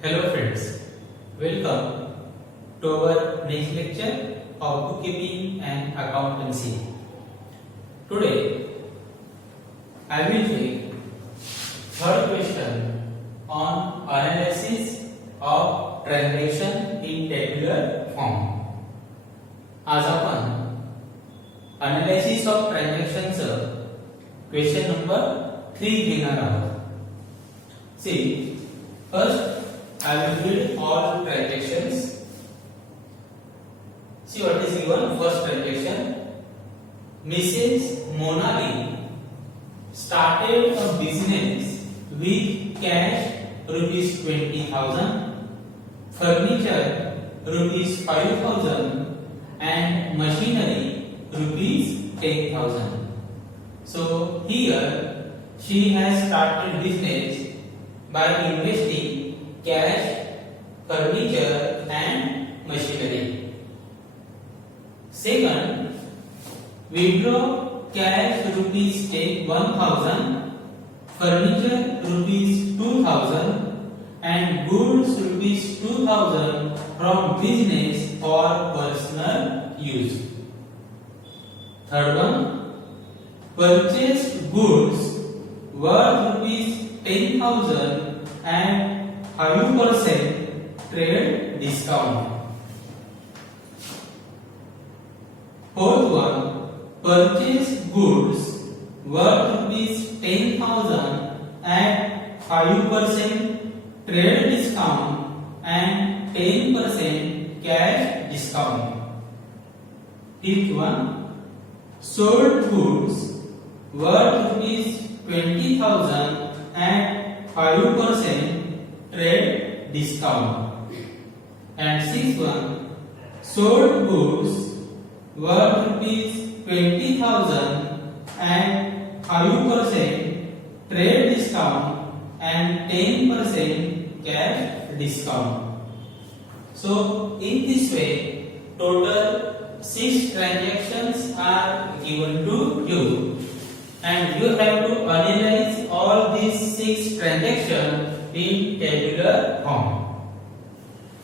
Hello friends, welcome to our next lecture of bookkeeping and accountancy. Today I will take third question on analysis of transaction in tabular form. आज आपण analysis of transactions question number 3 घेणार आहोत. See, first I will read all transactions. See what is given. First transaction. Mrs. Monali started a business with cash rupees 20,000, furniture rupees 5,000, and machinery rupees 10,000. So here she has started business by investing cash, furniture and machinery. Second, withdraw cash rupees 1,000, furniture rupees 2,000 and goods rupees 2,000 from business for personal use. Third one, purchased goods worth rupees 10,000 and 5% trade discount. Fourth one, purchase goods worth rupees 10,000 at 5% trade discount and 10% cash discount. Fifth one, sold goods worth rupees 20,000 at 5% trade discount. And sixth one, sold goods worth rupees 20,000 and 5% trade discount and 10% cash discount. So in this way, total 6 transactions are given to you, and you have to analyze all these 6 transactions in tabular form.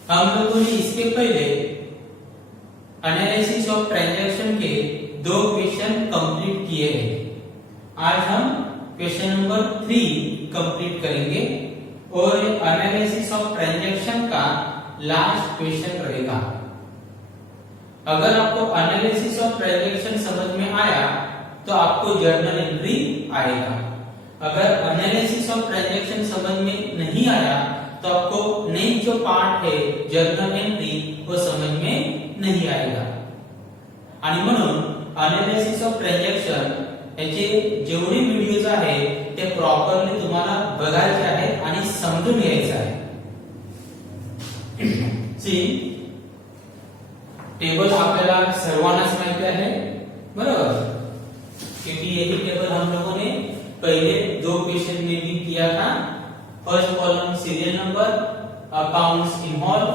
हम लोगों ने इसके पहले analysis of transaction के 2 question complete किए हैं. आज हम क्वेश्चन नंबर 3 कंप्लीट करेंगे और एनालिसिस ऑफ ट्रांजैक्शन का लास्ट क्वेश्चन रहेगा. अगर आपको एनालिसिस ऑफ ट्रांजैक्शन समझ में आया तो आपको जर्नल एंट्री आएगा. अगर एनालिसिस ऑफ ट्रांजैक्शन समझ में नहीं आया तो आपको नेक्स्ट जो पार्ट है जर्नल एंट्री वो समझ में नहीं आएगा. आणि म्हणून एनालिसिस ऑफ ट्रांजैक्शन याचे जेवढे व्हिडिओज आहे ते प्रॉपरली तुम्हाला बघायचे आहे आणि समजून घ्यायचे आहे. सी टेबल आपल्याला सर्वांनाच माहिती आहे बरोबर, क्योंकि यही टेबल हम लोगों ने पहले 2 क्वेश्चन में भी किया था. First column serial number, accounts involve,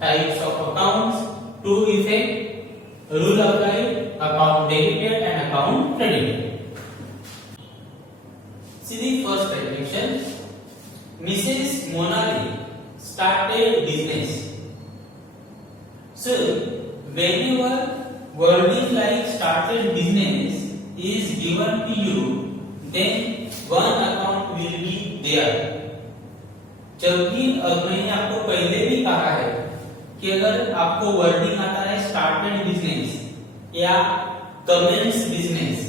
types of accounts, to effect, rule applied, account debited and account credited. See the first transaction. Mrs. Monali started business. So whenever wording like started business is given to you, then one account will be there. जब भी मैंने आपको पहले भी कहा है कि अगर आपको वर्डिंग आता है स्टार्टेड बिजनेस या कमेंस बिजनेस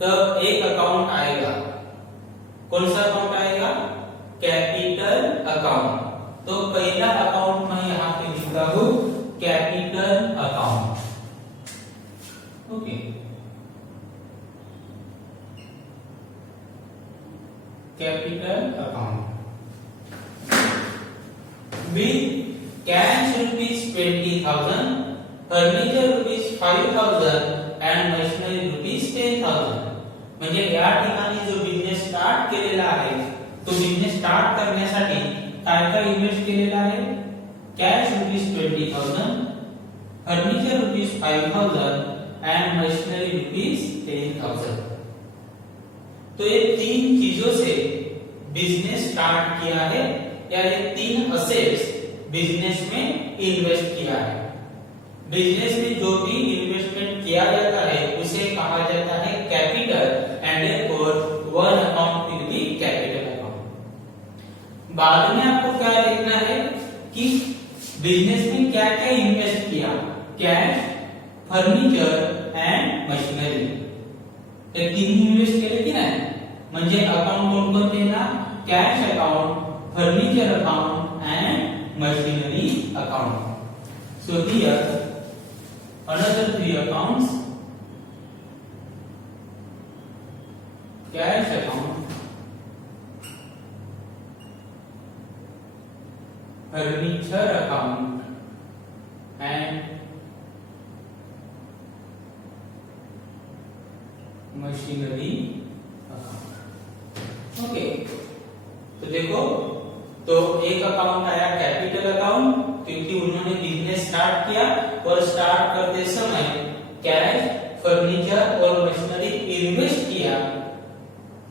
तब एक अकाउंट आएगा. कौन सा अकाउंट आएगा? Capital account. तो पहला अकाउंट मैं यहाँ पे लिखता हूँ capital account. Okay, capital account with cash rupees 20,000, furniture rupees 5,000 and machinery rupees 10,000. म्हणजे या ठिकाणी जो बिझनेस स्टार्ट केलेला आहे तो बिझनेस स्टार्ट करण्यासाठी काय काय इन्व्हेस्ट केलेला आहे? Cash rupees 20,000, furniture rupees 5,000 and machinery rupees 10,000. तो ये 3 चीजों से बिजनेस स्टार्ट किया है या ये 3 असेट्स बिजनेस में इन्वेस्ट किया है। बिजनेस में जो भी इन्वेस्टमेंट किया जाता है उसे कहा जाता है capital and therefore one account will B capital account. बाद में आपको क्या देखना है कि बिजनेस में क्या क्या इन्वेस्ट किया, कैश, फर्निचर एंड मशीनरी, हे तीन इन्वेस्ट केले की नाही। म्हणजे अकाउंट कोणकोणते ना, cash account, furniture account and machinery account. So here another 3 accounts, cash account, furniture account and machinery account. Okay, तो देखो, तो एक अकाउंट आया कैपिटल अकाउंट, क्योंकि उन्होंने बिजनेस स्टार्ट किया और स्टार्ट करते समय कैश, फर्नीचर और मशीनरी इन्वेस्ट किया,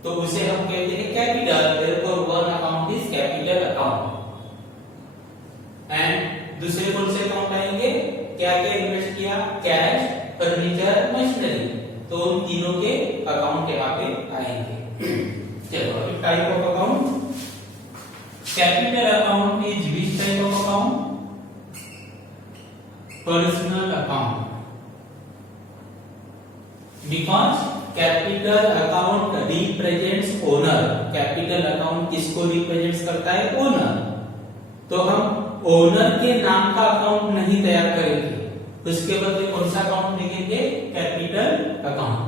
तो उसे हम कहते हैं capital, therefore one account is capital account. And दूसरे कौन से अकाउंट आएंगे, क्या क्या इन्वेस्ट किया, कैश, फर्नीचर, मशीनरी, तो उन तीनों के अकाउंट यहाँ पे आएंगे। चलो, अभी type of account, capital account is which type of account, personal account, because capital account represents owner. Capital account किसको रिप्रेजेंट्स करता है, ओनर। तो हम ओनर के नाम का अकाउंट नहीं तैयार करेंगे, उसके बदले कौन सा अकाउंट लिखेंगे, capital account.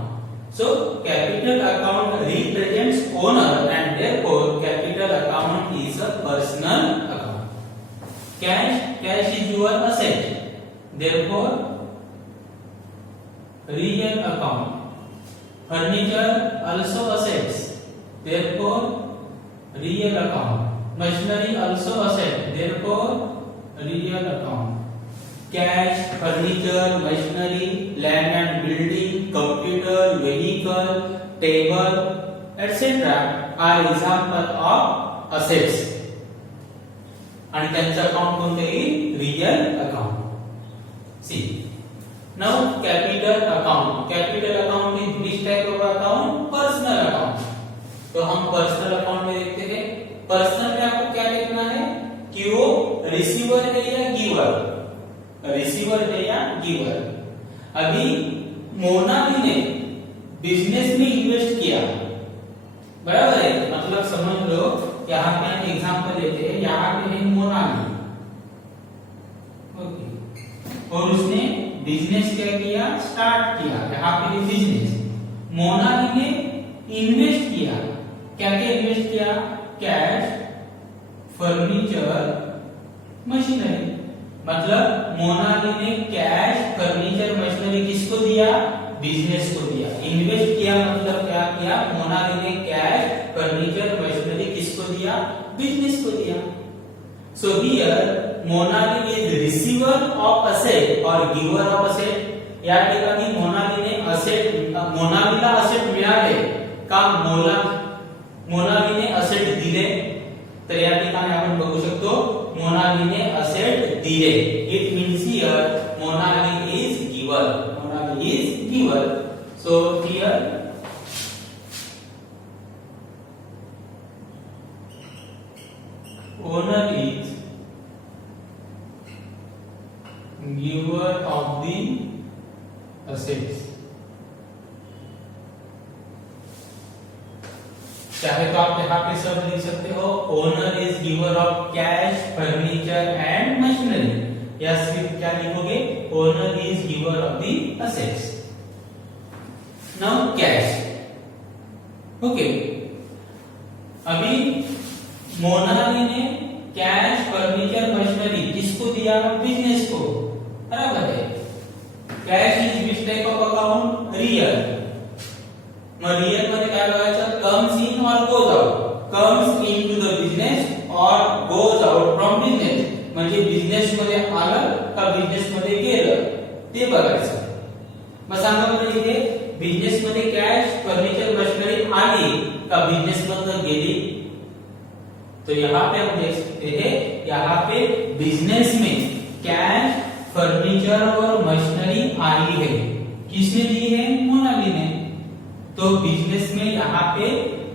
So capital account represents owner and therefore capital account is a personal account. Cash is your asset, therefore real account, furniture also assets, therefore real account, machinery also asset, therefore real account, cash, furniture, machinery, land and building, computer, vehicle, table, etc. are example of assets आणि त्यांचं अकाउंट कोणते, real account. See, now capital account. Capital account is which type of account? Personal account. तो हम personal account में देखते हैं, पर्सनल में आपको क्या देखना है कि वो रिसीवर है या गिवर, रिसीवर है या गिवर। अभी मोनाली ने बिजनेस में इन्वेस्ट किया, बराबर है, मतलब समझ लो, यहाँ पे हम एग्जांपल लेते हैं, यहाँ पे है मोनाली, ओके, और उसने बिजनेस क्या किया, स्टार्ट किया, यहाँ पे बिजनेस। मोनाली ने इन्वेस्ट किया, क्या क्या इन्वेस्ट किया, कैश, फर्नीचर, मशीनरी। मतलब मोनाली ने कैश, फर्नीचर, मशीनरी किसको दिया, बिजनेस को दिया। इन्वेस्ट किया मतलब क्या किया, मोनाली ने कैश, फर्नीचर, मशीनरी किसको दिया, बिजनेस को दिया। So here Monali is receiver of asset और गिवर ऑफ असेट। या ठिकाणी मोनालीने असेट, मोनालीला असेट मिळाले का, मोनालीने असेट दिले, तर या ठिकाणी आपण बघू शकतो मोनालीने असेट दिले। It means here Monali is giver, Monali is giver. So here owner is giver of the assets। चाहे तो आप यहाँ पे सब लिख सकते हो, owner is giver of cash, furniture and machinery, या सिर्फ क्या लिखोगे, owner is giver of the assets. Now cash, okay, अभी मोनाली ने कैश, फर्नीचर, मशीनरी किसको दिया, बिजनेस को, बराबर है। Cash is which type of account, real. मग रियल मध्ये काय बघायचं, comes in or goes out, comes in to the business or goes out from business, म्हणजे बिझनेस मध्ये आलं का बिझनेस मध्ये गेलं ते बघायचं। मग सांगा बरं, इथे बिझनेस मध्ये कॅश, फर्निचर, मशीनरी आली का बिझनेस मध्ये गेली, तो यहाँ पे हम देख सकते हैं, यहाँ पे बिजनेस में कैश, फर्नीचर और मशीनरी आई है। किसने दी है? मोनाली ने। तो बिजनेस में यहाँ पे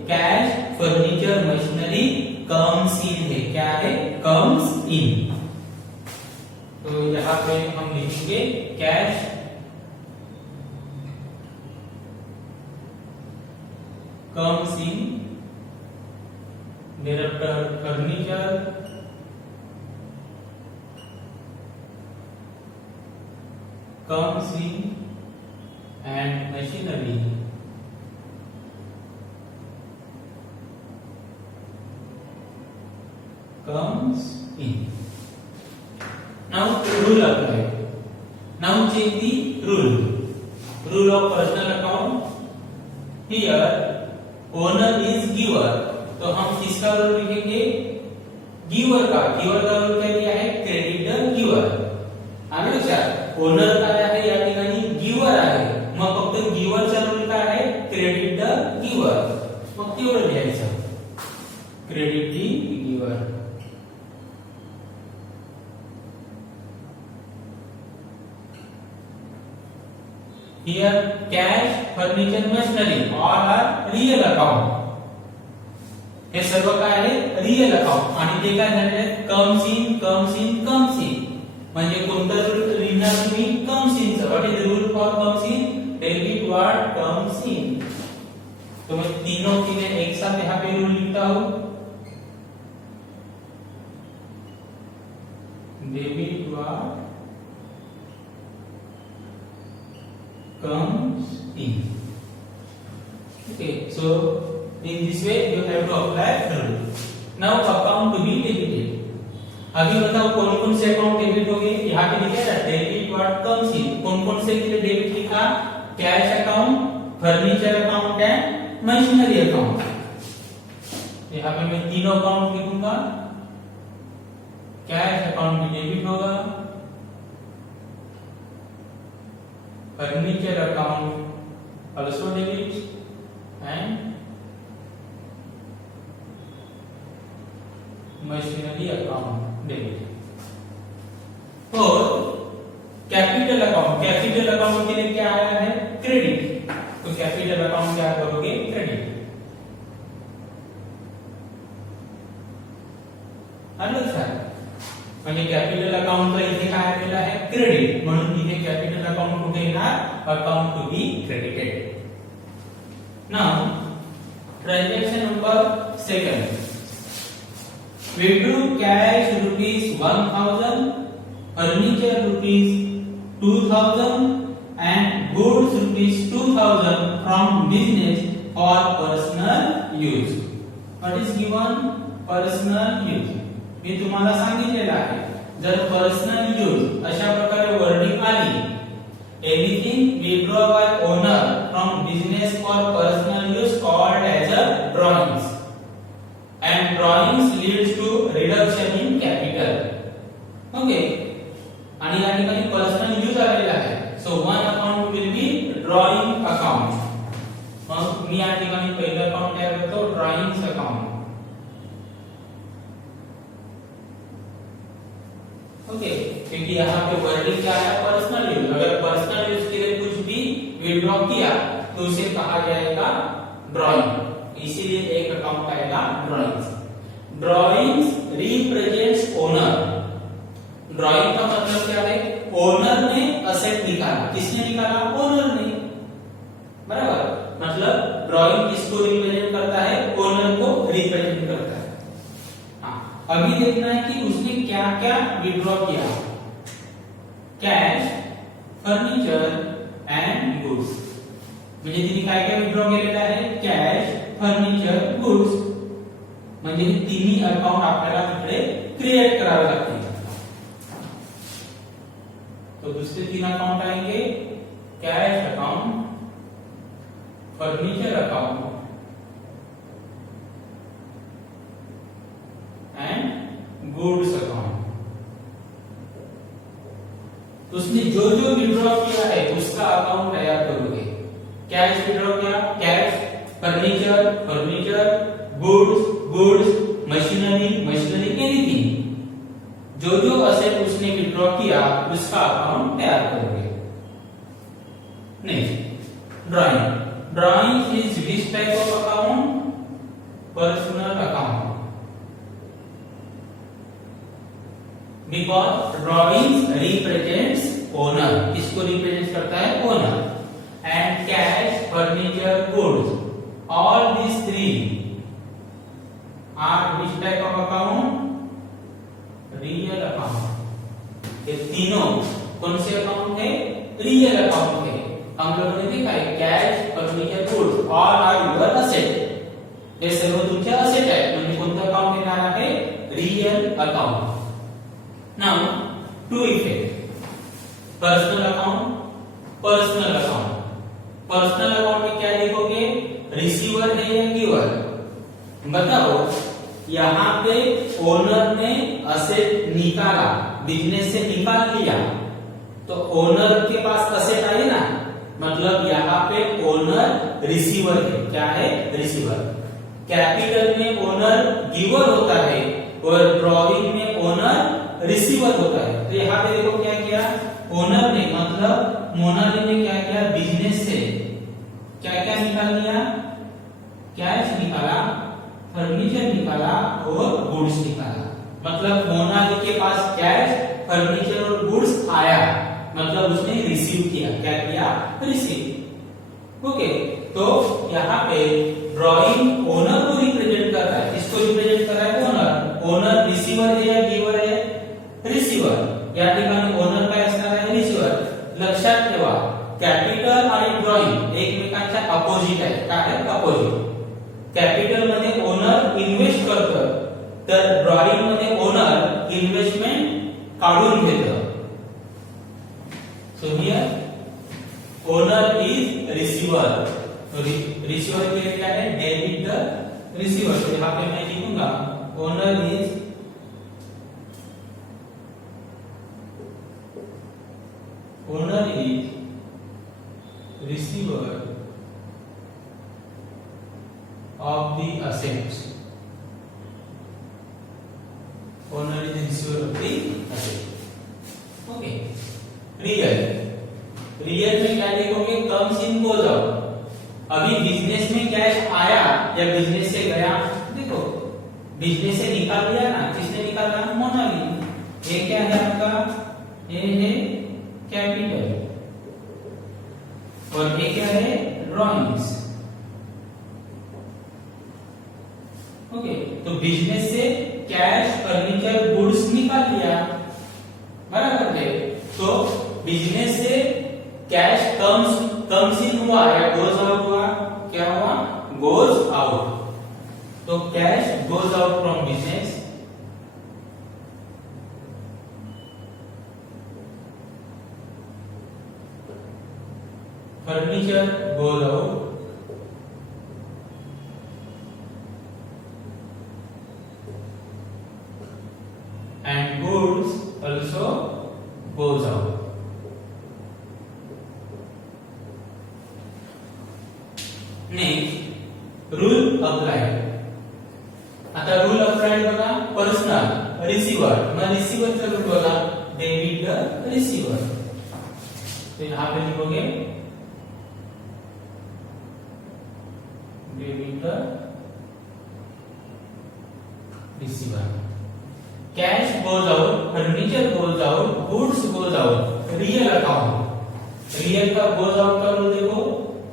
cash, furniture, machinery comes in है। क्या है? Comes in. तो यहाँ पे हम लिखेंगे cash comes in, thereafter furniture comes in and machinery comes in. Now rule apply. Now check the rule. Rule of personal account. Here owner is giver, तो हम किसका रोल लिखेंगे? गिवर का। गिवर का रोल क्या दिया है? Creditor giver. आलं लक्षात? ओनर काय आहे या ठिकाणी? गिवर आहे। मग फक्त गिवरचा रोल काय आहे? Creditor giver. मग तेवढं लिहायचं, creditor giver. Here cash, furniture, machinery all are real account. हे सर्व काय आहे? Real account. आणि ते काय झाले? Comes in, comes in, comes in. म्हणजे कोणतं रूल लिहिणार तुम्ही? कम्स इन चं। What is the rule for comes in? Debit what comes in. तो मैं तीनों चीजें एक साथ यहाँ पे रूल लिखता हूं। Debit what comes in. Okay, so in this way you have to apply the rule. Now account to be debited. अभी बताओ कौन कौन से अकाउंट डेबिट हो गए? यहाँ पे लिखा है डेबिट व्हाट कम्स इन। कौन कौन से के लिए डेबिट लिखा? Cash account, furniture account and machinery account. यहाँ पे मैं तीनों अकाउंट लिखूंगा। कैश अकाउंट भी डेबिट होगा, furniture account also debit and machinery account debit। और कैपिटल अकाउंट, कैपिटल अकाउंट के लिए क्या आया है? क्रेडिट। तो कैपिटल अकाउंट क्या करोगे? क्रेडिट। अलग सा म्हणजे कॅपिटल अकाउंटला इथे काय आलेलं आहे? क्रेडिट। म्हणून इथे कॅपिटल अकाउंट कुठे येणार? Account to be credited. Now transaction number 2, withdrew cash ₹1000, furniture ₹2000 and goods ₹2000 from business for personal use. What is given? Personal use. मी तुम्हाला सांगितलेलं आहे, जर पर्सनल यूज अशा प्रकारे वर्डिंग आली, anything withdraw by owner from business for personal use called as a drawings and drawings leads to reduction in capital. Okay, आणि या ठिकाणी पर्सनल यूज आलेला आहे, so one account will be drawing account. मग मी या ठिकाणी पहिलं अकाउंट तयार करतो, ड्रॉइंग्स अकाउंट। ओके, क्योंकि यहाँ पे वर्डिंग क्या है? Personal use. अगर पर्सनल यूज के लिए कुछ भी विड्रॉ किया तो उसे कहा जाएगा ड्रॉइंग, इसीलिए एक अकाउंट आएगा drawings. Drawings represents owner. Drawing का मतलब क्या है? ओनर ने असेट निकाला। किसने निकाला? ओनर ने। बराबर, मतलब ड्रॉइंग किसको रिप्रेजेंट करता है? ओनर को रिप्रेजेंट करता है। अभी देखना है कि उसने क्या क्या विड्रॉ किया। Cash, furniture and goods. म्हणजे तिने काय काय विड्रॉ केलेलं आहे? Cash, furniture, goods. म्हणजे हे तिन्ही अकाउंट आपल्याला तिकडे क्रिएट करावे लागतील। तो दूसरे 3 अकाउंट आएंगे, cash account, furniture account and goods account. उसने जो जो विड्रॉ किया है उसका अकाउंट तैयार करोगे। कैश विड्रॉ किया, cash, furniture, furniture, goods, goods, machinery anything, जो जो असेट उसने विड्रॉ किया उसका अकाउंट तैयार करोगे। Next drawing is which type of account? Personal account, because drawing represents owner, इसको रिप्रेजेंट करता है owner, and cash, furniture, goods, all these three are which type of account? Real account. ये तीनों कौन से अकाउंट है? रियल अकाउंट है। हम लोगों ने देखा है cash, furniture, goods all are your asset, हे सर्व तुमचे असेट आहे, म्हणजे कोणतं अकाउंट येणार आहे? Real account. Now to effect, personal account, personal account. Personal account में क्या लिखोगे? रिसीवर है या गिवर? बताओ, यहाँ पे ओनर ने असेट निकाला, बिजनेस से निकाल लिया, तो ओनर के पास असेट आए ना, मतलब यहाँ पे ओनर रिसीवर है। क्या है? रिसीवर। कैपिटल में ओनर गिवर होता है और ड्रॉइंग में ओनर रिसीवर होता है। तो यहाँ पे देखो क्या किया ओनर ने, मतलब मोनाली ने क्या किया? बिजनेस से क्या क्या निकाल लिया? कैश निकाला, फर्नीचर निकाला और गुड्स निकाला। मतलब मोनाली के पास कैश, फर्नीचर और गुड्स आया, मतलब उसने रिसीव किया। क्या किया? रिसीव। ओके, तो यहाँ पे ड्राइंग ओनर को रिप्रेजेंट कर रहा है। किसको रिप्रेजेंट कर रहा है? ओनर। ओनर रिसीवर है या गिवर है? रिसीवर। या ठिकाणी ओनर काय असणार आहे? रिसीवर। लक्षात ठेवा, कॅपिटल आणि ड्रॉइंग एकमेकांच्या अपोजिट आहे। काय आहे? अपोजिट। कॅपिटल मध्ये ओनर इन्व्हेस्ट करतं, तर ड्रॉइंग मध्ये ओनर इन्व्हेस्टमेंट काढून घेतं। So here owner is receiver, receiver के लिए क्या है? Debit the receiver. तो यहाँ पे मैं लिखूंगा owner is receiver of the assets. Owner is the receiver of the asset. Okay. Real में क्या लिखोगे? Comes in, goes out. अभी बिजनेस में कैश आया या बिजनेस से गया? देखो, बिजनेस से निकाल लिया ना, किसने निकाला? मोनाली। ये क्या है आपका? ये है कैपिटल और ये क्या है? ड्रॉइंग्स। ओके, तो बिजनेस से कैश, फर्नीचर, गुड्स निकाल लिया, बराबर है। तो बिजनेस से कैश कम्स इन हुआ या गोज आउट हुआ? क्या हुआ? Goes out. तो cash goes out from business, furniture goes out, and goods also goes out. Next, rule applied. आता रूल अप्लाइड बघा, पर्सनल रिसीवर, मग रिसीवरचा रूल बघा, डेबिट द रिसीवर। तो यहाँ पे लिखोगे debit the receiver. Cash goes out, furniture goes out, goods goes out, real account. रियल का goes out का रूल देखो,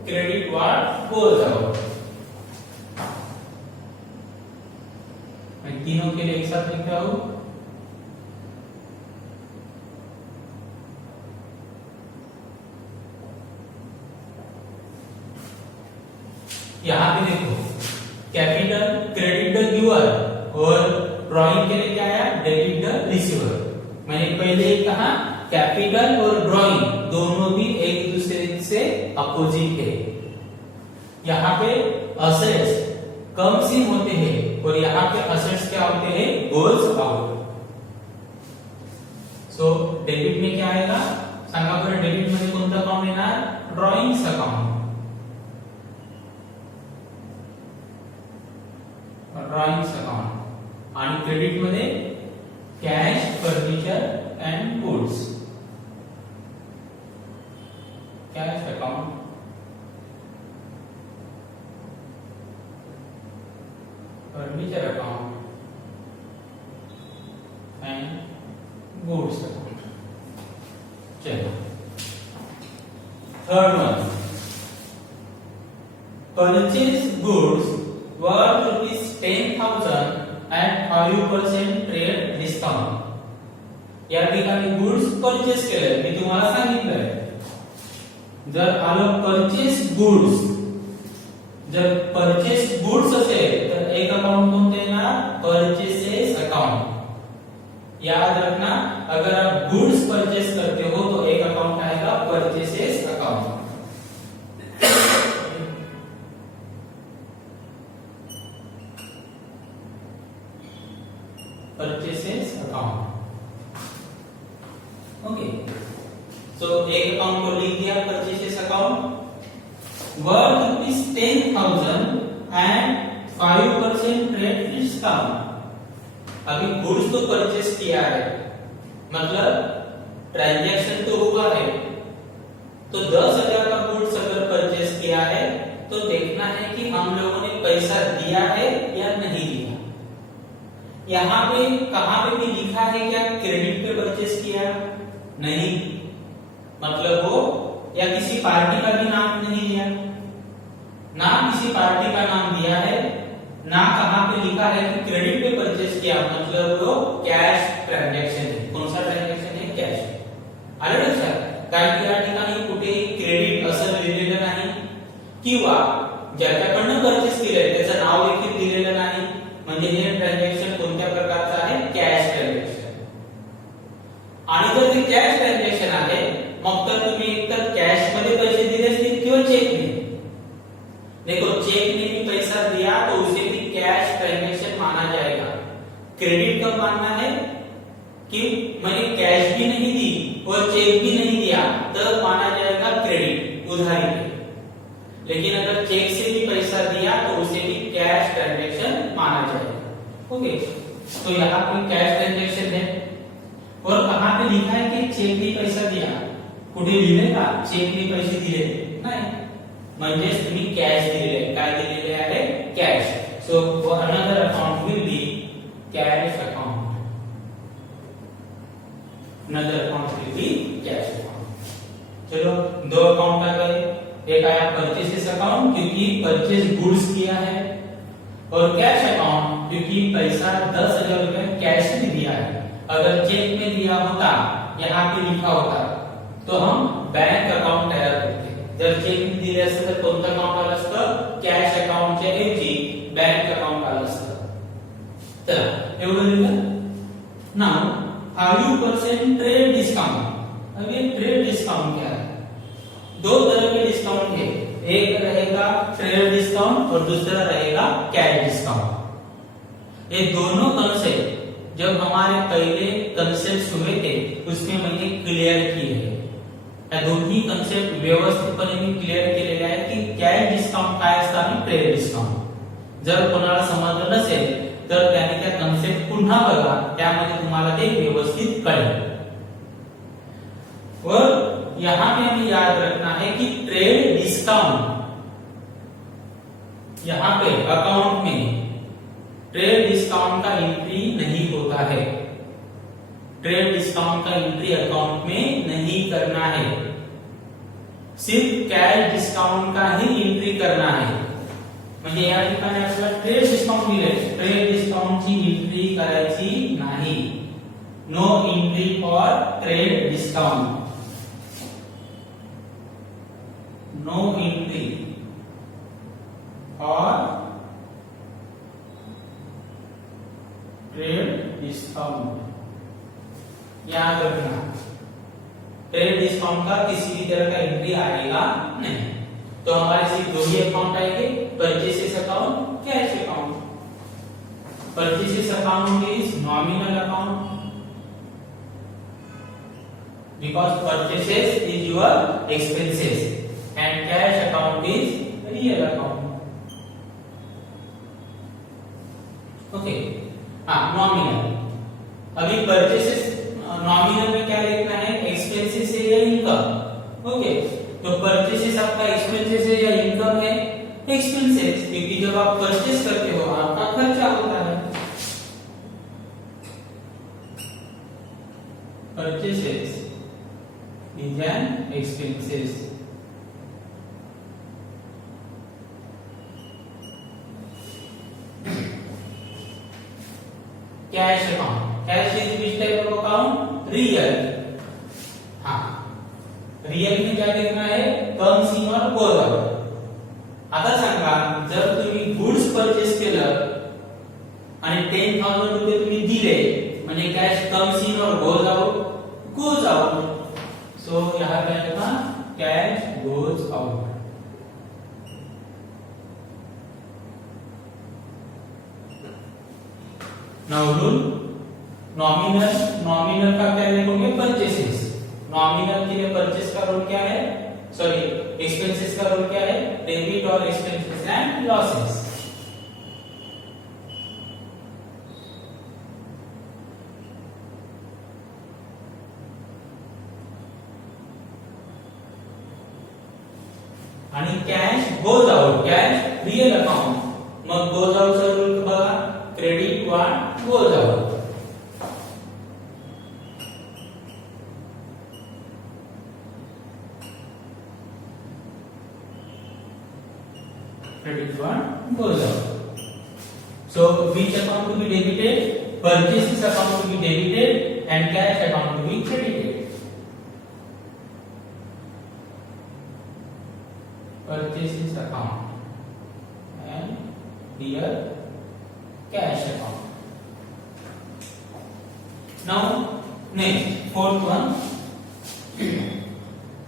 क्रेडिट व्हाट goes out। मैं तीनों के लिए एक साथ लिख रहा हूं। यहां पे देखो, कैपिटल क्रेडिट द गिवर और ड्राइंग के लिए क्या आया? Debit the receiver. मैंने पहले ही कहा कैपिटल और ड्राइंग दोनों भी एक दूसरे से अपोजिट है। यहाँ पे असेट्स कम्स इन होते हैं और यहाँ पे असेट्स क्या होते हैं? Goes out. सो डेबिट में क्या आएगा? सांगा बरं, डेबिट मध्ये कोणतं अकाउंट येणार? Drawings account. Drawings account cash, furniture and goods. Cash account, furniture account and goods account. चलो third one, purchase goods worth rupees 10,000 at 5% trade discount. या ठिकाणी गुड्स परचेस केले, मी तुम्हाला सांगितलंय जर आलं परचेस गुड्स, जर परचेस गुड्स असेल तर एक अकाउंट कोणते येणार, परचेसेस अकाउंट। याद रखना अगर आप गुड्स परचेस करते हो तो एक अकाउंट आएगा purchases account. Purchases account, okay. So एक अकाउंट को लिख दिया purchases account worth rupees 10,000 and 5% trade discount. अभी गुड्स तो परचेस किया है, मतलब ट्रांजैक्शन तो हुआ है, तो 10,000 का गुड्स अगर परचेस किया है तो देखना है कि हम लोगों ने पैसा दिया है या नहीं दिया। यहाँ पे कहां पे भी लिखा है क्या क्रेडिट पे परचेस किया, नहीं, मतलब वो या किसी पार्टी का भी नाम नहीं लिया, ना किसी पार्टी का नाम दिया है, ना कहां पे लिखा है कि क्रेडिट पे परचेस किया, मतलब वो कैश ट्रांजैक्शन है। कौन सा ट्रांजैक्शन है, कैश। आलं लक्षात, कारण की या ठिकाणी कुठेही क्रेडिट असं लिहिलेलं नाही किंवा ज्याच्याकडनं परचेस केलंय त्याचं नाव देखील दिलेलं नाही, म्हणजे हे ट्रांजॅक्शन कोणत्या प्रकारचं आहे, कॅश ट्रांजॅक्शन। आणि जर ते कॅश ट्रांजॅक्शन आहे मग तर तुम्ही एकतर कॅश मध्ये पैसे दिले असतील किंवा चेक में। देखो चेक में भी पैसा दिया तो उसे भी कैश ट्रांजैक्शन माना जाएगा। क्रेडिट कब मानना है कि मैंने कैश भी नहीं दी और चेक भी नहीं दिया तब माना जाएगा क्रेडिट, उधारी पे। लेकिन अगर चेक से भी पैसा दिया तो उसे भी कैश ट्रांजैक्शन माना जाएगा, ओके। तो यहाँ पे कैश ट्रांजैक्शन है और कहां पे लिखा है कि चेक ने पैसा दिया, कुठे लिहिले का चेक ने पैसे दिले नाही, म्हणजे तुम्ही कॅश दिलेले, काय दिलेले आहे, cash. So another account will be cash account, another account will be cash account. चलो दो अकाउंट आ गए, एक आया परचेसेस अकाउंट क्योंकि परचेस गुड्स किया है, और कैश अकाउंट क्योंकि पैसा 10,000 रुपए कैश में दिया है। अगर चेक में दिया होता, यहाँ पे लिखा होता तो हम बैंक अकाउंट तयार करते। जर चेक में दिले असते तर कोणतं अकाउंट आलं असतं, कॅश अकाउंटच्या ऐवजी बैंक अकाउंट आलं असतं। तर एवढं लिहिलं। नाउ 5% ट्रेड डिस्काउंट। अब ये ट्रेड डिस्काउंट क्या है, दो तरह के डिस्काउंट है, एक रहेगा ट्रेड डिस्काउंट और दूसरा रहेगा कैश डिस्काउंट। ये दोनों कंसेप्ट जब हमारे पहले कंसेप्ट हुए थे उसमें मैंने क्लियर किए हैं। या दोन्ही कंसेप्ट व्यवस्थितपणे मी क्लियर केलेले आहे की कॅश डिस्काउंट काय असतं आणि ट्रेड डिस्काउंट। जर कोणाला समजलं नसेल तर त्याने त्या कंसेप्ट पुन्हा बघा, त्यामध्ये तुम्हाला ते व्यवस्थित कळेल। और यहाँ पे हमें याद रखना है कि ट्रेड डिस्काउंट, यहाँ पे अकाउंट में ट्रेड डिस्काउंट का एंट्री नहीं होता है। ट्रेड डिस्काउंट का एंट्री अकाउंट में नहीं करना है, सिर्फ कैश डिस्काउंट का ही एंट्री करना है। म्हणजे या ठिकाणी आपल्याला ट्रेड डिस्काउंट दिले, ट्रेड डिस्काउंटची एंट्री करायची नाही। No entry for trade discount, no entry for trade discount. याद रखना ट्रेड डिस्काउंट का किसी भी तरह का एंट्री आएगा नहीं। तो हमारे सिर्फ दो ही अकाउंट आएंगे, purchases account, cash account. Purchases account is nominal account because purchases is your expenses and cash account is real account, okay। Nominal अभी परचेसेस नॉमिनल में क्या लिखना है, एक्सपेंसेस है या इनकम। ओके, तो परचेसेस आपका एक्सपेंसेस है या इनकम है, एक्सपेंसेस, क्योंकि जब आप परचेस करते हो आपका खर्चा होता है। Purchases is an expenses. Cash account, cash is which type of account, real. हाँ, रियल में क्या लिखना है, comes in or goes out. आता सांगा, जर तुम्ही गुड्स परचेस केलं आणि 10,000 रुपये तुम्ही दिले, म्हणजे cash comes in or goes out, goes out. सो यहाँ पे आएगा cash goes out. Now rule nominal, nominal का क्या लिखोगे, परचेसेस। नॉमिनल के लिए परचेस का रूल क्या है, सॉरी एक्सपेंसेस का रूल क्या है, डेबिट और एक्सपेंसेस एंड लॉसेस। आणि cash goes out, cash real account, मग गोज आउट चा रूल बघा, credit one goes out. Credit one goes out. So which account to be debited? Purchases account to be debited and cash account to be credited. Purchases account and here cash account. Now next fourth one,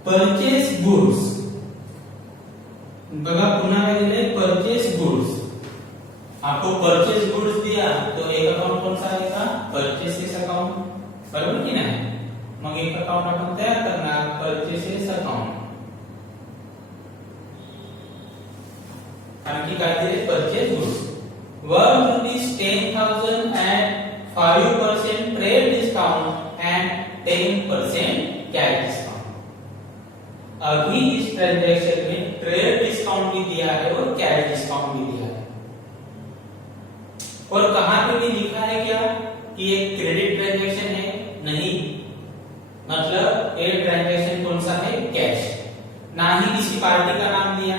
purchase goods. बघा पुन्हा काय दिले, purchase goods. आपको purchase goods दिया तो एक account कौन सा आएगा, परचेसेस अकाउंट, बरोबर की नाही। मग एक अकाउंट आपण तयार करणार, परचेसेस अकाउंट। कारण की काय दिले, परचेस गुड्स worth rupees 10,000 at 5% trade discount and 10% cash discount। अभी इस ट्रांजैक्शन में ट्रेड डिस्काउंट भी दिया है और कैश डिस्काउंट भी दिया है। और कहां पे भी लिखा है क्या कि ये क्रेडिट ट्रांजैक्शन है, नहीं, मतलब ये ट्रांजैक्शन कौन सा है, कैश। ना ही किसी पार्टी का नाम दिया,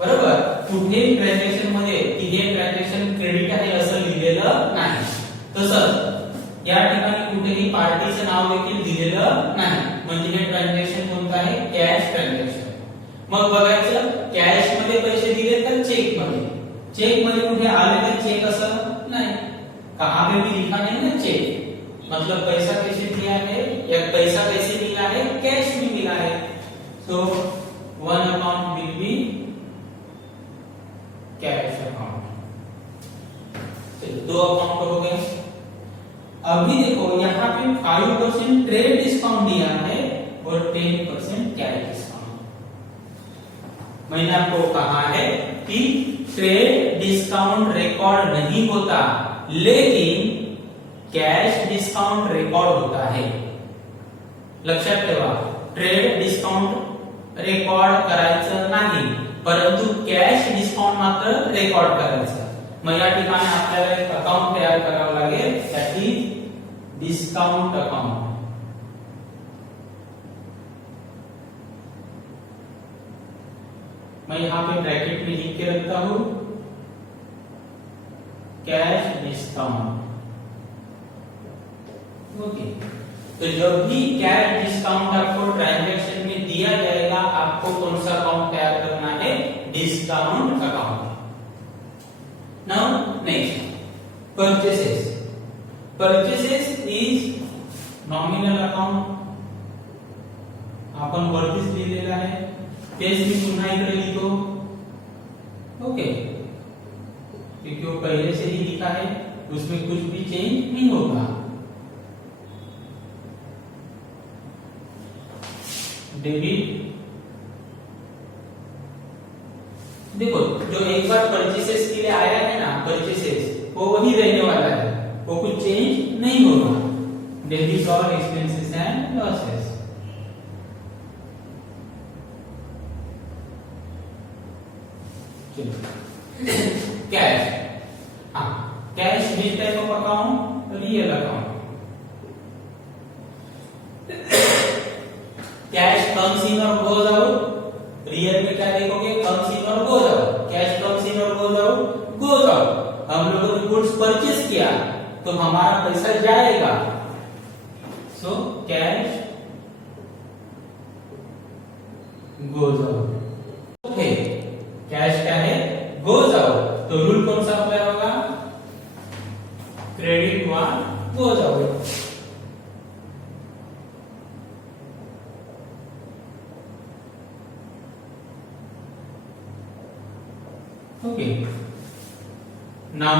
बरोबर। कुठेही ट्रांजॅक्शन मध्ये की हे ट्रांजॅक्शन क्रेडिट आहे असं लिहिलेलं नाही। तसंच या ठिकाणी कुठेही पार्टीचं नाव देखील दिलेलं नाही, म्हणजे हे ट्रांजॅक्शन कोणतं आहे, कॅश ट्रांजॅक्शन। मग बघायचं कॅश मध्ये पैसे दिले का चेक मध्ये, चेक मध्ये कुठे आले का चेक असं नाही, कहां पे भी लिखा नहीं ना चेक, मतलब पैसा कैसे दिया है या पैसा कैसे मिला है, कैश भी मिला है। सो one account will be cash account. चलो दो अकाउंट हो गए। अभी देखो यहाँ पे 5% ट्रेड डिस्काउंट दिया है और 10% कैश डिस्काउंट। मैंने आपको कहा है कि ट्रेड डिस्काउंट रिकॉर्ड नहीं होता, लेकिन कैश डिस्काउंट रिकॉर्ड होता है। लक्षात ठेवा, ट्रेड डिस्काउंट रेकॉर्ड करायचं नाही, परंतु कॅश डिस्काउंट मात्र रेकॉर्ड करायचं। मग या ठिकाणी आपल्याला एक अकाउंट तयार करावं लागेल, दॅट इज डिस्काउंट अकाउंट। मैं यहां पे ब्रैकेट में लिख के रखता हूं कैश डिस्काउंट। ओके, तो जब भी कैश डिस्काउंट आपको ट्रांजैक्शन में दिया जाएगा, आपको कौन सा अकाउंट तैयार करना है, discount account. Now next, purchases. Purchases is nominal account, आपण वरतीच लिहिलेलं आहे, तेच मी पुन्हा इकडे लिहितो। ओके, क्योंकि वो पहले से ही लिखा है, उसमें कुछ भी चेंज नहीं होगा। डेबिट, देखो जो एक बार परचेसेस के लिए आया है ना, परचेसेस वो वही रहने वाला है, वो कुछ चेंज नहीं होगा। Debit all expenses and losses. Cash, हाँ cash which type of account, real account. Cash comes in or goes out, real में क्या लिखोगे, comes in or goes out. Cash comes in or goes out, goes out. हम लोगों ने goods purchase किया तो हमारा पैसा जाएगा, so cash goes out. Okay, cash क्या है, गोज आउट। तो रूल कौन सा अप्लाई होगा, credit one goes out. Okay, now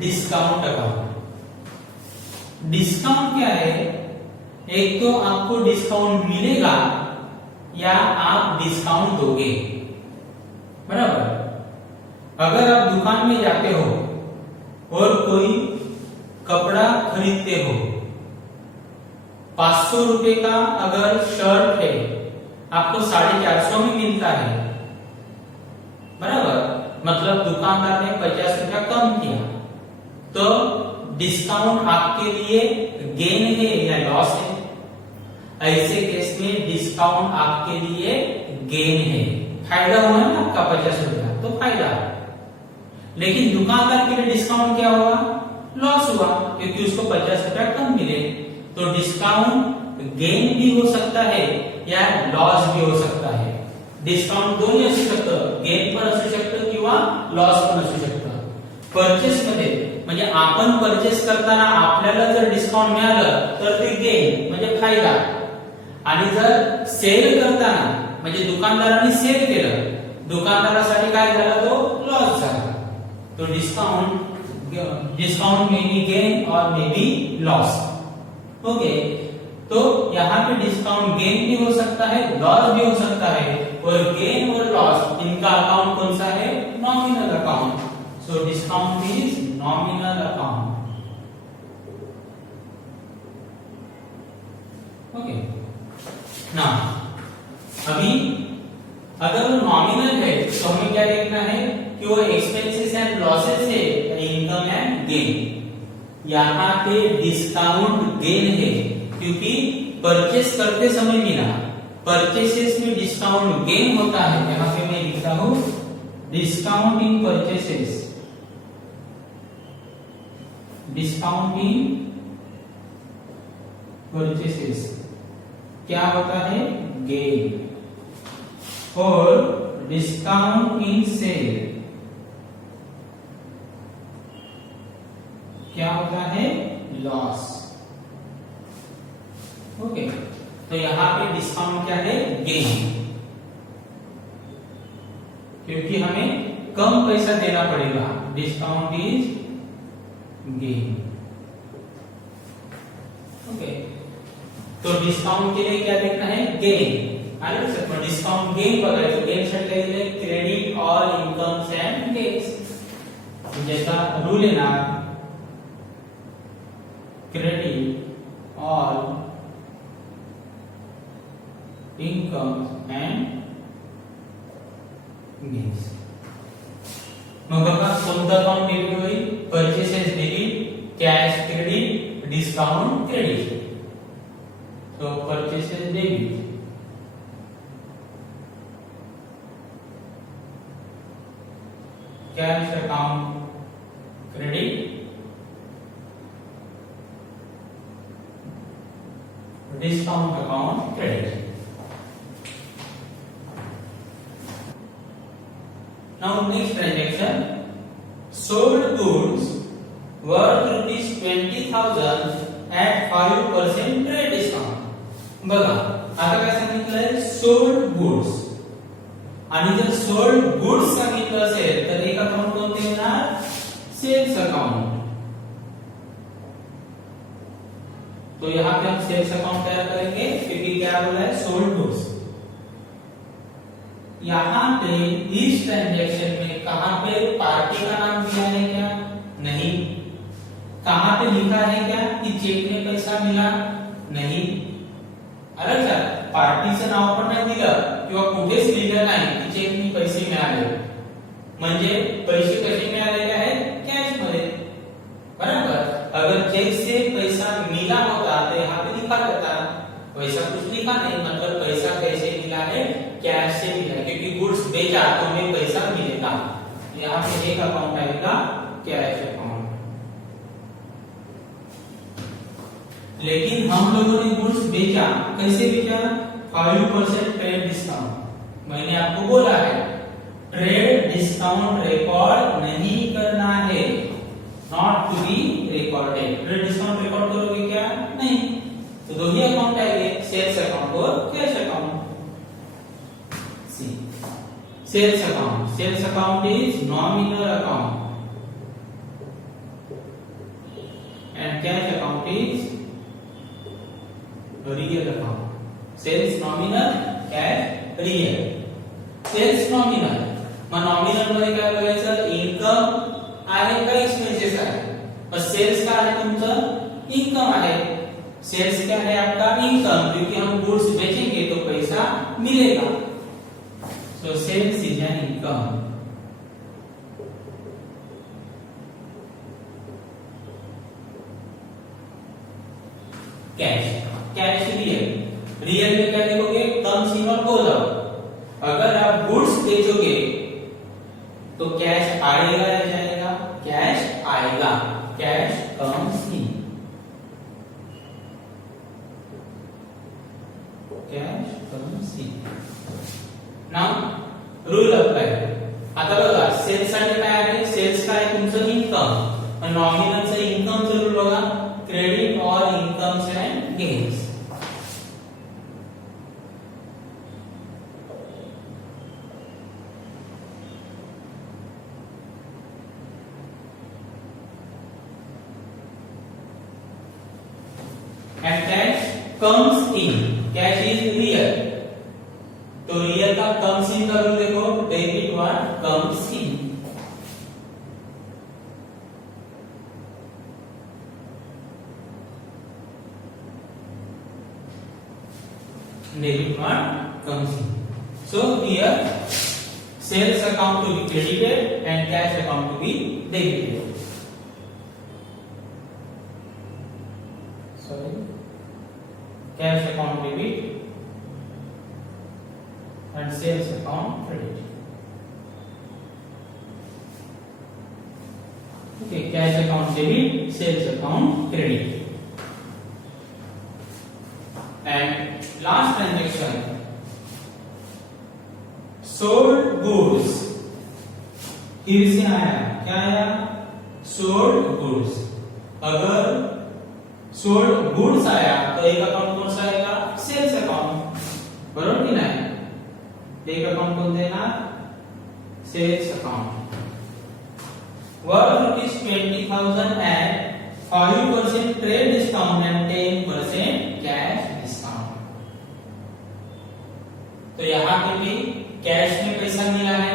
discount account. Discount क्या है, एक तो आपको डिस्काउंट मिलेगा या आप डिस्काउंट दोगे, बराबर। अगर आप दुकान में जाते हो और कोई कपड़ा खरीदते हो, 500 रुपए का अगर शर्ट है आपको 450 में मिलता है, बराबर, मतलब दुकानदार ने 50 रुपया कम किया, तो डिस्काउंट आपके लिए गेन है या लॉस है? ऐसे केस में डिस्काउंट आपके लिए गेन है, फायदा हुआ ना आपका 50 रुपया, तो फायदा। लेकिन दुकानदार के लिए डिस्काउंट क्या हुआ, लॉस हुआ, क्योंकि उसको 50 रुपया कम मिले। तो डिस्काउंट गेन भी हो सकता है या लॉस भी हो सकता है। डिस्काउंट दोन्ही असू शकतं, गेन पण असू शकतं किंवा लॉस पण असू शकतं। परचेस मध्ये म्हणजे आपण परचेस करताना आपल्याला जर डिस्काउंट मिळालं तर ते गेन म्हणजे फायदा, आणि जर सेल करताना म्हणजे दुकानदारांनी सेल केलं, दुकानदारासाठी काय झालं, तो लॉस झाला। तो डिस्काउंट में बी गेन और में बी लॉस। ओके, तो यहाँ पे डिस्काउंट गेन भी हो सकता है, लॉस भी हो सकता है, और गेन और लॉस इनका अकाउंट कौन सा है, nominal account. So discount is nominal account. Okay, ना अभी अगर वो नॉमिनल है तो हमें क्या देखना है कि वो एक्सपेंसेस एंड लॉसेस है, इनकम एंड गेन। यहाँ पे डिस्काउंट गेन है क्योंकि परचेस करते समय मिला, परचेसेस में डिस्काउंट गेन होता है। यहाँ पे मैं लिखता हूं discount in purchases, discount in purchases क्या होता है, गेन। और डिस्काउंट इन सेल क्या होता है, लॉस। ओके, तो यहां पे डिस्काउंट क्या है, गेन, क्योंकि हमें कम पैसा देना पड़ेगा। Discount is gain. ओके, तो डिस्काउंट के लिए क्या देखना है, गेन। डिस्काउंट गेन बघायचं, गेन साठी काय दिलंय, credit all incomes and gains. ज्याचा रूल आहे ना, credit all incomes and gains. मग बघा कोणतं अकाउंट डेबिट होईल, purchases debit, cash credit, discount credit. तो purchases debit, cash account credit, discount account credit. Now next transaction, sold goods worth rupees 20,000 at 5% trade discount। बघा आता काय सांगितलंय, सोल्ड गुड्स, आणि जर सोल्ड गुड्स सांगितलं असेल तर एक अकाउंट कोणते होणार, सेल्स अकाउंट। तो यहाँ पे हम सेल्स अकाउंट तैयार करेंगे क्योंकि क्या बोला है, सोल्ड गुड्स। यहाँ पे इस ट्रांजैक्शन में कहां पे पार्टी का नाम दिया है क्या, नहीं। कहां पे लिखा है क्या की चेक ने पैसा मिला नाही. आलं का पार्टीचं नाव पण नाही दिलं किंवा कुठेच लिहिलं नाही की चेकनी पैसे मिळाले. म्हणजे पैसे कसे मिळालेले आहेत कॅश मध्ये. बराबर. अगर चेक से पैसा मिला होता तो यहाँ पे लिखा रहता वैसा कुछ लिखा नहीं. मतलब पैसा कैसे मिला है कैश से मिला क्योंकि गुड्स बेचा तो हमें पैसा मिलेगा. यहाँ पे एक अकाउंट आएगा कैश अकाउंट. लेकिन हम लोगों ने गुड्स बेचा कैसे बेचा 5% ट्रेड डिस्काउंट. मैंने आपको बोला है ट्रेड डिस्काउंट रिकॉर्ड नहीं करना है. Not to be recorded. Trade discount record करोगे क्या नहीं. तो दो ही अकाउंट आएंगे सेल्स अकाउंट और cash account. See sales account. Sales account is nominal account and cash account is real account. Sales nominal cash real. Sales nominal मग nominal मध्ये काय बघायचं इन्कम आहे का एक्सपेंसेस आहे. और सेल्स का है तुमचं इनकम आहे. सेल्स क्या है आपका इनकम क्योंकि हम गुड्स बेचेंगे तो पैसा मिलेगा. So sales is an income. Cash. Cash real. Real में क्या लिखोगे comes in or goes out. अगर आप गुड्स बेचोगे तो कैश आएगा या जाएगा. कैश आएगा. कैश कम्स इन. कैश कम्स इन. Now rule apply. आता बघा सेल्स साठी काय आहे सेल्स काय तुमचं इन्कम. नॉमिनलचं इन्कमचं रूल बघा credit all incomes and gains. and cash comes in. Cash is real. तो रियल का comes in का रूल देखो debit one comes in. Debit one comes in. So here sales account to be credited and cash account to be debited. Sorry. Cash account debit and sales account credit. Okay, cash account debit, sales account credit. And last transaction sold goods. फिर से आया क्या आया sold goods. अगर sold goods आया तो एक account कौन सा आएगा सेल्स अकाउंट. बरोबर की नाही. एक अकाउंट कौन देणार sales account. Worth rupees 20,000 at 5% trade discount and 10% cash discount. तो यहाँ पे भी कैश में पैसा मिला है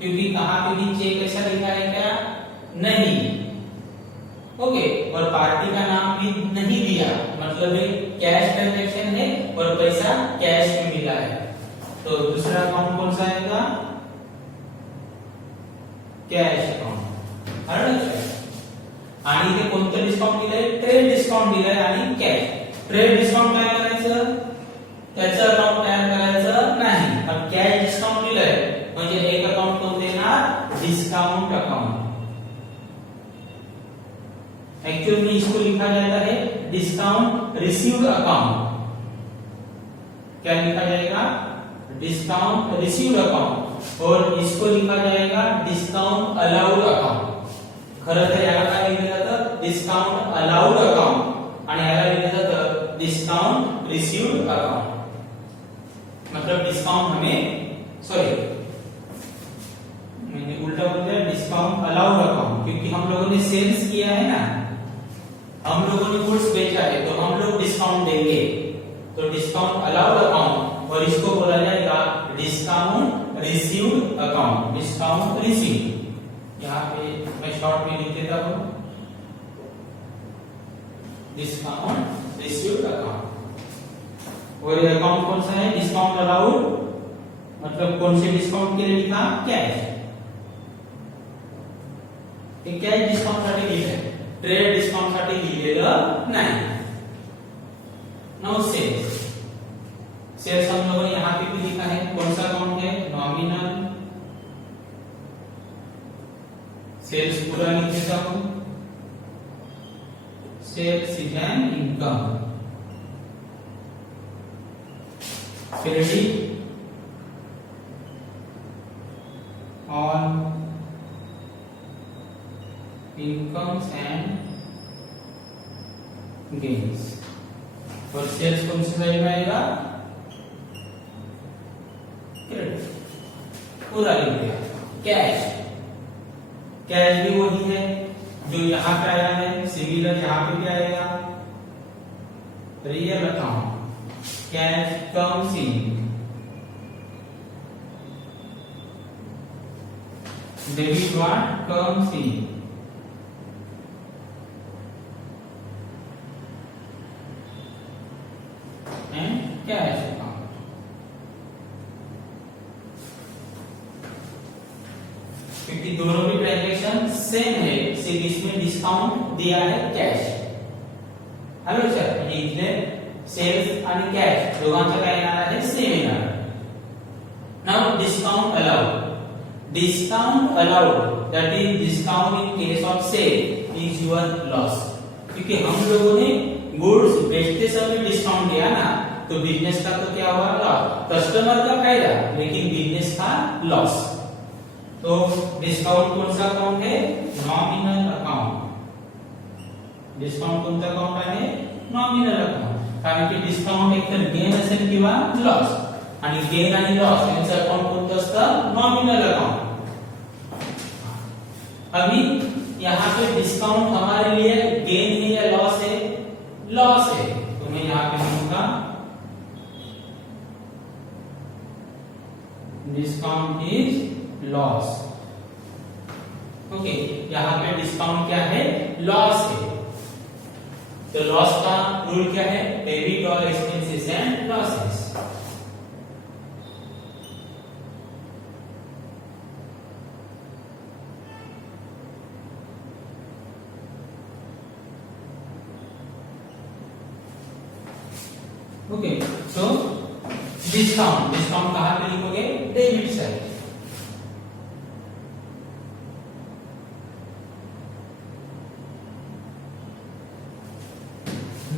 क्योंकि कहाँ पे भी चेक ऐसा लिखा है क्या नहीं. ओके और पार्टी का नाम भी नहीं दिया. मतलब कैश ट्रांजैक्शन है और पैसा कैश में मिला है. तो दूसरा अकाउंट कौन सा आएगा कैश अकाउंट. आणि इथे कोणतं डिस्काउंट दिलंय ट्रेड डिस्काउंट दिलंय आणि कॅश. ट्रेड डिस्काउंट काय करायचं त्याचं अकाउंट तयार करायचं नाही. पण कॅश डिस्काउंट दिलंय म्हणजे एक अकाउंट कोण देणार डिस्काउंट अकाउंट. एक्चुअली में इसको लिखा जाता है डिस्काउंट रिसीव्ड अकाउंट. क्या लिखा जाएगा डिस्काउंट रिसीव्ड अकाउंट और इसको लिखा जाएगा डिस्काउंट अलाउड अकाउंट. खरं तर याला काय लिहिलं जातं डिस्काउंट अलाउड अकाउंट आणि याला लिहिलं जातं डिस्काउंट रिसीव्ड अकाउंट. मतलब डिस्काउंट हमें सॉरी मैंने उल्टा बोल दिया डिस्काउंट अलाउड अकाउंट क्योंकि हम लोगों ने सेल्स किया है ना. हम लोगों ने गुड्स बेचा है तो हम लोग डिस्काउंट देंगे. तो डिस्काउंट अलाउड अकाउंट और इसको बोला जाएगा discount received account. Discount received. यहाँ पे मैं शॉर्ट में लिख देता हूँ डिस्काउंट रिसीव्ड अकाउंट। और ये अकाउंट कौन सा है? डिस्काउंट अलाउड, मतलब कौन से डिस्काउंट के लिए लिखा? कैश। हे कॅश डिस्काउंट साठी लिहिलंय, ट्रेड डिस्काउंट साठी लिहिलेलं नाही। नाउ सेल्स, सेल्स हम लोगों ने यहाँ पे भी लिखा है, कौन सा अकाउंट है? नॉमिनल सेल्स पूरा लिख देता हूं, sales is an income, credit on incomes and gains. और सेल्स कौन सी साइड में आएगा? क्रेडिट, पूरा लिख दिया। कैश, कैश भी वही है जो यहां पे आया है, सिमिलर यहां पे भी आएगा। Real account, cash comes in, debit what comes in, and cash account. क्योंकि दोनों भी ट्रांजैक्शन सेम है, सिर्फ इसमें डिस्काउंट दिया है कैश। हॅलो सर, इथे सेल्स आणि कॅश दोघांचं काय येणार आहे? सेम येणार। Now discount allowed, discount allowed that is discount in case of sale is your loss. क्योंकि हम लोगों ने गुड्स बेचते समय डिस्काउंट दिया ना, तो बिजनेस का तो क्या हुआ? लॉस। कस्टमर का फायदा लेकिन बिजनेस का लॉस। तो डिस्काउंट कौन सा अकाउंट है? Nominal account. डिस्काउंट कोणता अकाउंट आहे? Nominal account. कारण की डिस्काउंट एकतर गेन असेल किंवा लॉस, आणि गेन आणि लॉस यांचं अकाउंट कोणतं असतं? Nominal account. अभी यहाँ पे डिस्काउंट हमारे लिए गेन है या लॉस है? लॉस है, तो मैं यहाँ पे लिखूंगा डिस्काउंट इज लॉस। ओके, यहाँ पे डिस्काउंट क्या है? लॉस है। तो लॉस का रूल क्या है? Debit all expenses and losses. Okay, so discount, discount कहां पे लिखोगे? Debit side.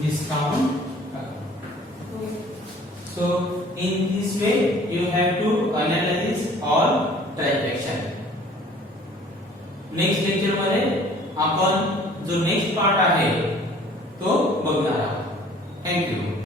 Discount. So in this way you have to analyze all transaction. Next lecture मध्ये आपण जो नेक्स्ट पार्ट आहे तो बघणार आहोत। Thank you.